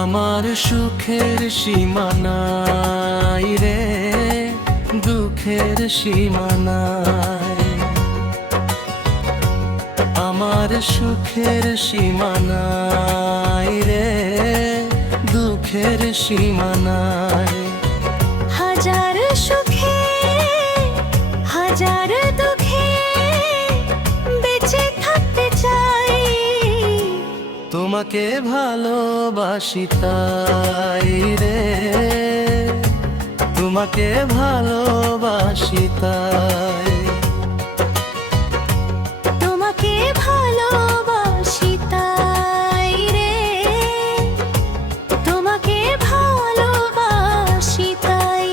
আমার সুখের সীমানায় রে, দুঃখের সীমানায়। আমার সুখের সীমানায় রে, দুঃখের সীমানায়। হাজার সুখে হাজার দুঃখে বেঁচে থাকতে চাই, তোমাকে ভালোবাসি তাই রে, তোমাকে ভালোবাসি তাই। তোমাকে ভালোবাসি তাই রে, তোমাকে ভালোবাসি তাই।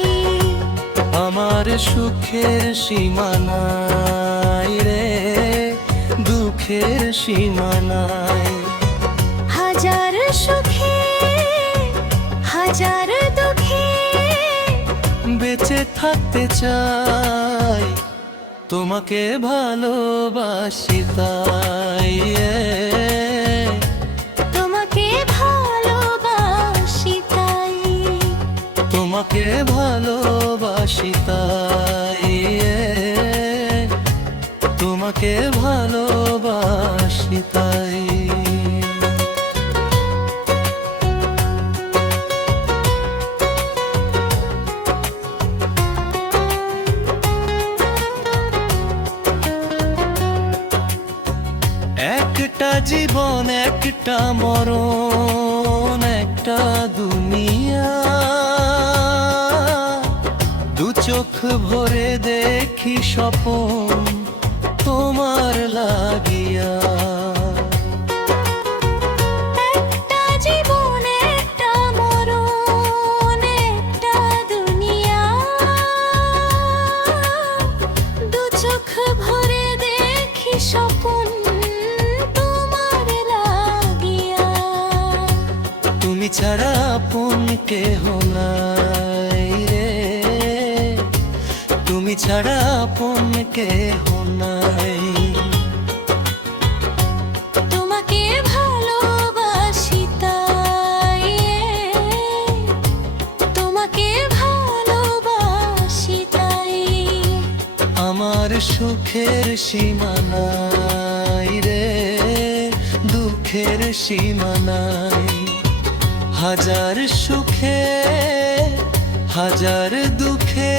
আমার সুখের সীমানায় রে, দুঃখের সীমানায়। হাজার সুখে হাজার দুঃখে বেঁচে থাকতে চাই, তোমাকে ভালোবাসি তাই। তোমাকে ভালোবাসি তাই। তোমাকে ভালোবাসি তাই, তোমাকে ভালোবাসি তাই। একটা জীবন একটা মরণ, একটা দুনিয়া। দু চোখ ভরে দেখি স্বপন তোমার লাগিয়া। একটা জীবন একটা মরণ, একটা দুনিয়া। দু চোখ ভরে দেখি স্বপন তোমার লাগিয়া। তুমি ছাড়া আপন কেহ নাই রে, তুমি ছাড়া আপন কেহ নাই। তোমাকে ভালোবাসি তাই, তোমাকে ভালোবাসি তাই। আমার সুখের সীমানায় রে, দুঃখের সীমানায়। হাজার সুখে হাজার দুঃখে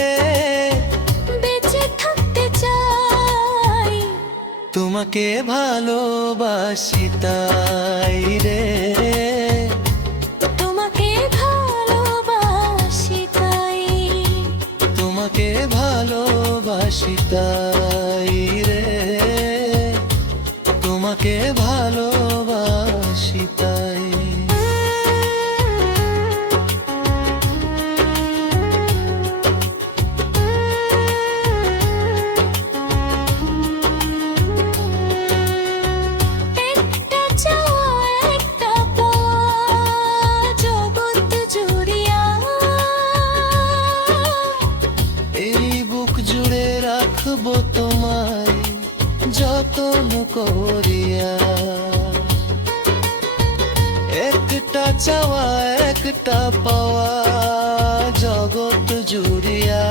বেঁচে থাকতে চাই, তোমাকে ভালোবাসি তাই রে, তোমাকে ভালোবাসি তাই। তোমাকে ভালোবাসি তাই রে, তোমাকে ভালোবাসি তাই। একটা চাওয়া একটা পাওয়া জগৎ জুড়িয়া। এই বুক জুড়ে রাখবো তোমায় যতন করিয়া। একটা চাওয়া একটা পাওয়া জগৎ জুড়িয়া।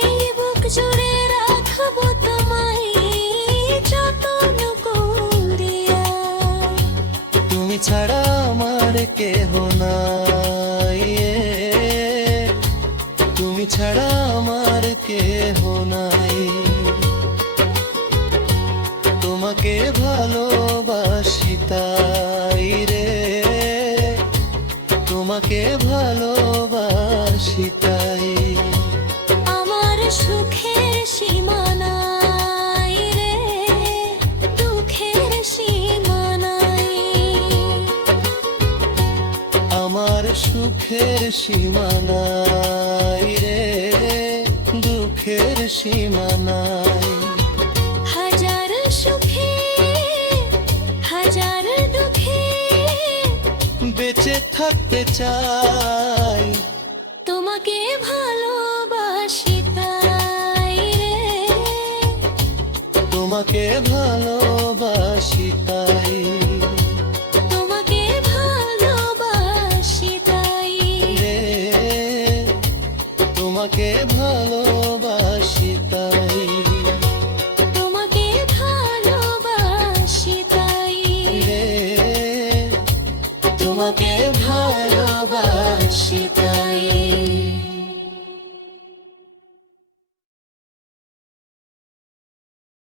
এই বুক জুড়ে রাখবো তোমায় যতন করিয়া। তুমি ছাড়া আমার কেহ নাই, তুমি ছাড়া আমার কেহ নাই। তোমাকে ভালোবাসি তাই রে, তোমাকে ভালোবাসি তাই। আমার সুখের সীমানায় রে, দুঃখের সীমানায়। আমার সুখের সীমানায় রে, দুঃখের সীমানায়। হাজার সুখে হাজার দুঃখে বেঁচে থাকতে চাই, তোমাকে ভালোবাসি তাই রে, তোমাকে ভালোবাসি তাই। তোমাকে